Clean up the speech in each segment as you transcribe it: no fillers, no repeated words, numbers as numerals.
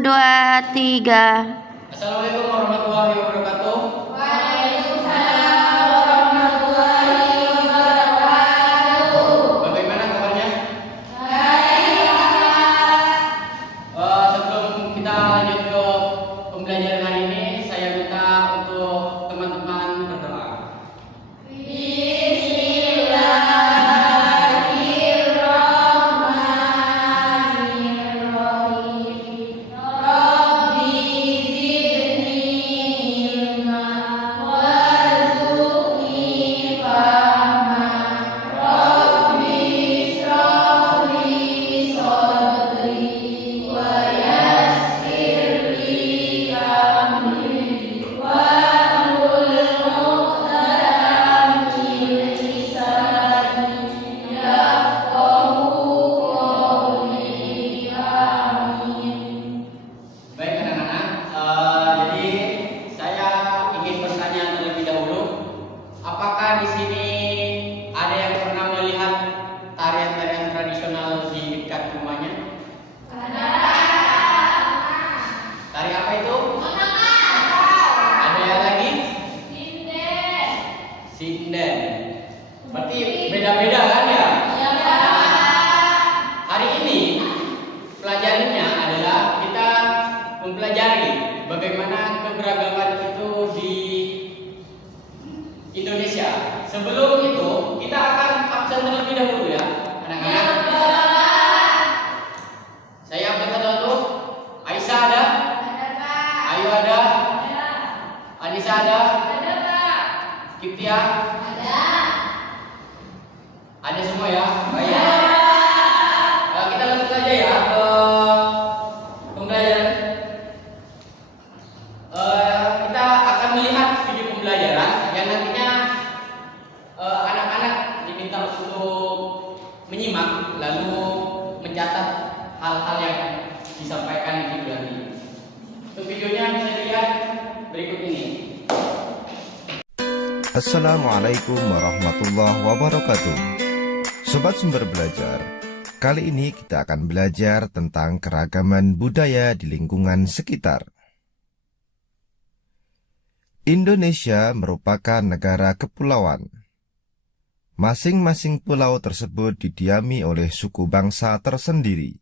Dua, tiga. Assalamualaikum warahmatullahi wabarakatuh. Waalaikumsalam warahmatullahi wabarakatuh. Bagaimana kabarnya? Baik, Pak. Sebelum kita lanjut ke pembelajaran hari ini, saya minta untuk teman-teman berdoa. Bismillahirrahmanirrahim. Rabbi zidni ilma warzuqni fahma. Rabbi shrah li sadri wa yassir li amri wahlul 'uqdatam min lisani yafqahu qawli. Amin. Baik anak-anak, jadi saya ingin bertanya terlebih dahulu, apakah di sini ada yang pernah melihat tarian-tarian tradisional di dekat rumahnya? Tari apa itu? Ada yang lagi? Sinden. Berarti beda-beda kan ya? Hari ini pelajarannya adalah kita mempelajari bagaimana keberagaman itu di Indonesia. Sebelum itu kita akan absen terlebih dahulu ya, anak-anak. Saya absen terlebih. Aisyah ada? Ayu ada? Anissa ada? Kiptia? Ada semua ya? Baik. Kita langsung saja ya ke pembelajaran. Kita akan melihat video pembelajaran yang nantinya anak-anak diminta untuk menyimak lalu mencatat hal-hal yang disampaikan di video ini. Untuk videonya bisa dilihat berikut ini. Assalamualaikum warahmatullahi wabarakatuh. Sobat Sumber Belajar, kali ini kita akan belajar tentang keragaman budaya di lingkungan sekitar. Indonesia merupakan negara kepulauan. Masing-masing pulau tersebut didiami oleh suku bangsa tersendiri.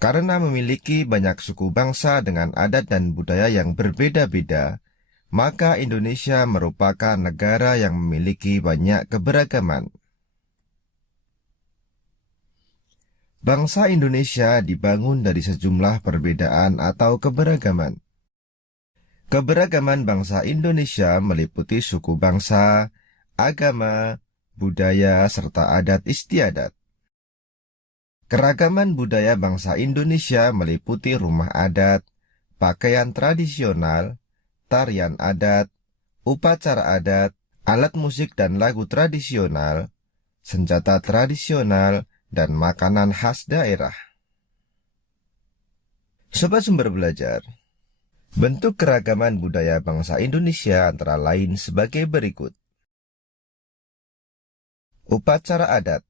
Karena memiliki banyak suku bangsa dengan adat dan budaya yang berbeda-beda, maka Indonesia merupakan negara yang memiliki banyak keberagaman. Bangsa Indonesia dibangun dari sejumlah perbedaan atau keberagaman. Keberagaman bangsa Indonesia meliputi suku bangsa, agama, budaya, serta adat istiadat. Keragaman budaya bangsa Indonesia meliputi rumah adat, pakaian tradisional, tarian adat, upacara adat, alat musik dan lagu tradisional, senjata tradisional, dan makanan khas daerah. Sobat Sumber Belajar, bentuk keragaman budaya bangsa Indonesia antara lain sebagai berikut. Upacara adat.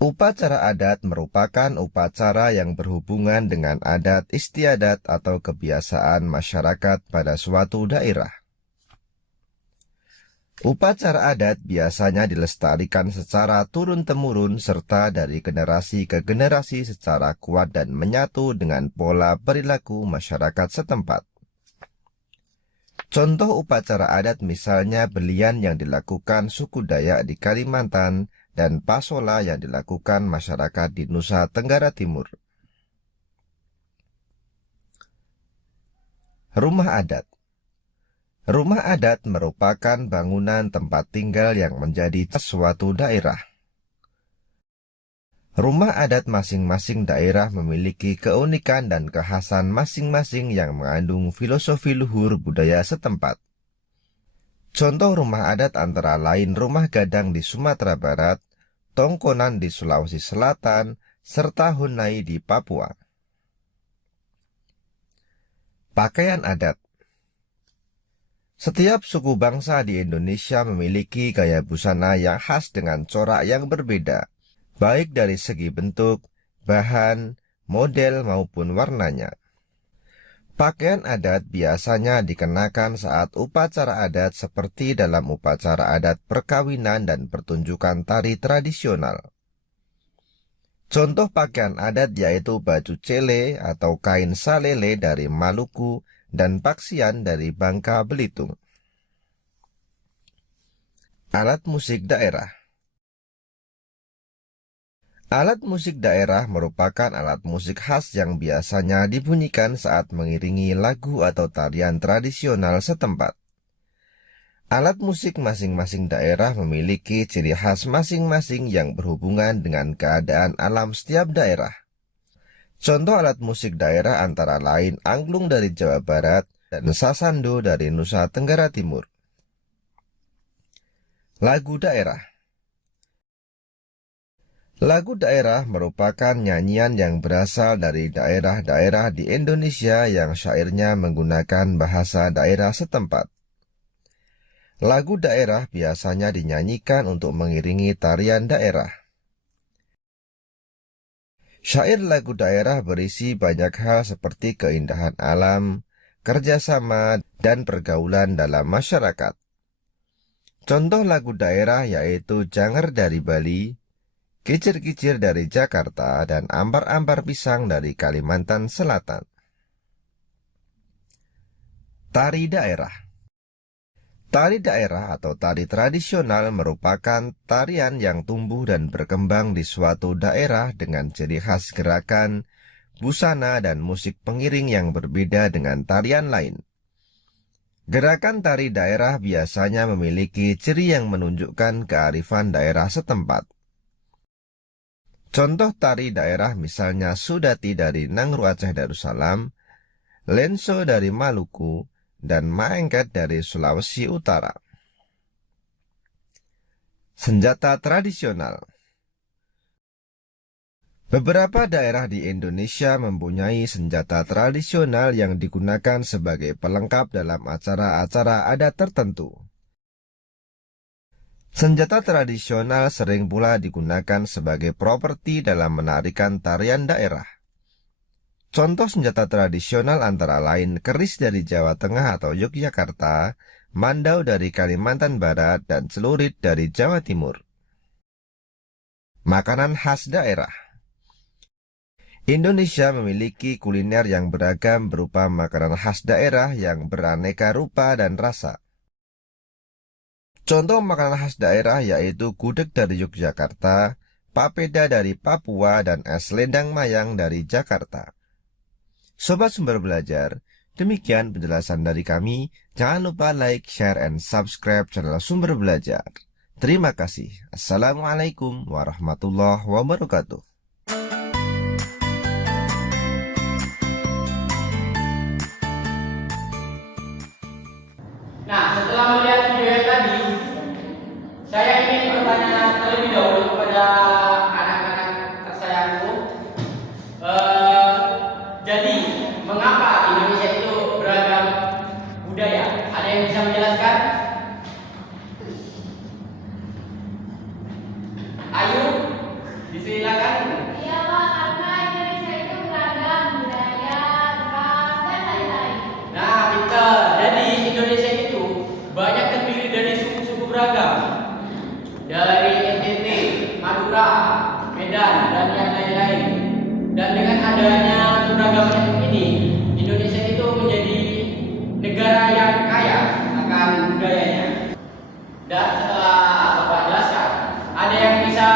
Upacara adat merupakan upacara yang berhubungan dengan adat istiadat atau kebiasaan masyarakat pada suatu daerah. Upacara adat biasanya dilestarikan secara turun-temurun serta dari generasi ke generasi secara kuat dan menyatu dengan pola perilaku masyarakat setempat. Contoh upacara adat misalnya belian yang dilakukan suku Dayak di Kalimantan dan pasola yang dilakukan masyarakat di Nusa Tenggara Timur. Rumah adat. Rumah adat merupakan bangunan tempat tinggal yang menjadi khas suatu daerah. Rumah adat masing-masing daerah memiliki keunikan dan kekhasan masing-masing yang mengandung filosofi luhur budaya setempat. Contoh rumah adat antara lain Rumah Gadang di Sumatera Barat, Tongkonan di Sulawesi Selatan, serta Hunai di Papua. Pakaian adat. Setiap suku bangsa di Indonesia memiliki gaya busana yang khas dengan corak yang berbeda, baik dari segi bentuk, bahan, model maupun warnanya. Pakaian adat biasanya dikenakan saat upacara adat seperti dalam upacara adat perkawinan dan pertunjukan tari tradisional. Contoh pakaian adat yaitu baju cele atau kain salele dari Maluku dan paksian dari Bangka Belitung. Alat musik daerah. Alat musik daerah merupakan alat musik khas yang biasanya dibunyikan saat mengiringi lagu atau tarian tradisional setempat. Alat musik masing-masing daerah memiliki ciri khas masing-masing yang berhubungan dengan keadaan alam setiap daerah. Contoh alat musik daerah antara lain angklung dari Jawa Barat dan sasando dari Nusa Tenggara Timur. Lagu daerah. Lagu daerah merupakan nyanyian yang berasal dari daerah-daerah di Indonesia yang syairnya menggunakan bahasa daerah setempat. Lagu daerah biasanya dinyanyikan untuk mengiringi tarian daerah. Syair lagu daerah berisi banyak hal seperti keindahan alam, kerjasama, dan pergaulan dalam masyarakat. Contoh lagu daerah yaitu Janger dari Bali, Kicir-kicir dari Jakarta, dan Ambar-ambar pisang dari Kalimantan Selatan. Tari daerah. Tari daerah atau tari tradisional merupakan tarian yang tumbuh dan berkembang di suatu daerah dengan ciri khas gerakan, busana, dan musik pengiring yang berbeda dengan tarian lain. Gerakan tari daerah biasanya memiliki ciri yang menunjukkan kearifan daerah setempat. Contoh tari daerah misalnya Sudati dari Nangru Aceh Darussalam, Lenso dari Maluku, dan Maengket dari Sulawesi Utara. Senjata tradisional. Beberapa daerah di Indonesia mempunyai senjata tradisional yang digunakan sebagai pelengkap dalam acara-acara adat tertentu. Senjata tradisional sering pula digunakan sebagai properti dalam menarikan tarian daerah. Contoh senjata tradisional antara lain keris dari Jawa Tengah atau Yogyakarta, mandau dari Kalimantan Barat, dan celurit dari Jawa Timur. Makanan khas daerah. Indonesia memiliki kuliner yang beragam berupa makanan khas daerah yang beraneka rupa dan rasa. Contoh makanan khas daerah yaitu gudeg dari Yogyakarta, papeda dari Papua, dan es lendang mayang dari Jakarta. Sobat Sumber Belajar, demikian penjelasan dari kami. Jangan lupa like, share, and subscribe channel Sumber Belajar. Terima kasih. Assalamualaikum warahmatullahi wabarakatuh. Nah, setelah melihat video yang tadi, saya ingin bertanya terlebih dahulu kepada anak-anak tersayangku. Jadi, mengapa Indonesia itu beragam budaya? Ada yang bisa menjelaskan? Ayo, disilakan. Iya Pak, karena Indonesia itu beragam budaya, ras, dan lain-lain. Nah, pintar. Jadi Indonesia itu banyak terdiri dari suku-suku beragam. Dari NTT, Madura, Medan, dan yang lain-lain. Dan dengan adanya keberagaman ini, Indonesia itu menjadi negara yang kaya akan budayanya. Dan setelah Bapak jelaskan, ada yang bisa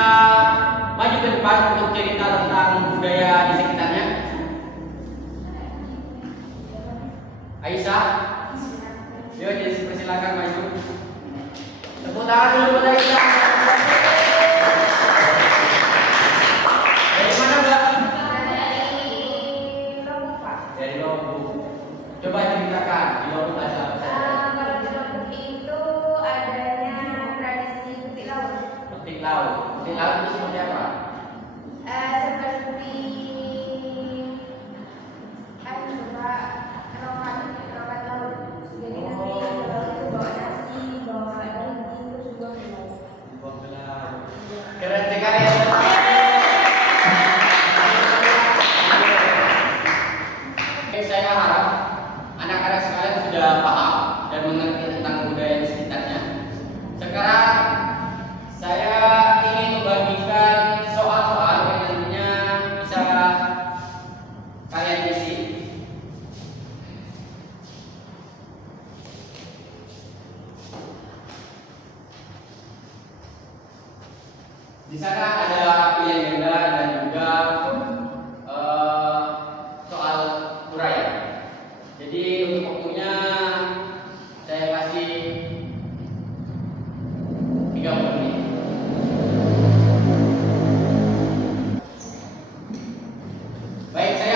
maju ke depan untuk cerita tentang budaya di sekitarnya? Aisyah? Yuk, jadi persilakan maju. Tepuk tangan dulu buat Aisyah. Dari mana, Mbak? Dari Lombok Pak. Dari Lombok. Coba ceritakan di Lombok ada apa saja? Kalau di Lombok itu adanya tradisi petik laut. Petik laut. Petik laut itu seperti apa? Seperti Pak, rokat laut. Jadi nanti kalau itu bawa nasi, bawa daging, terus juga Baik, saya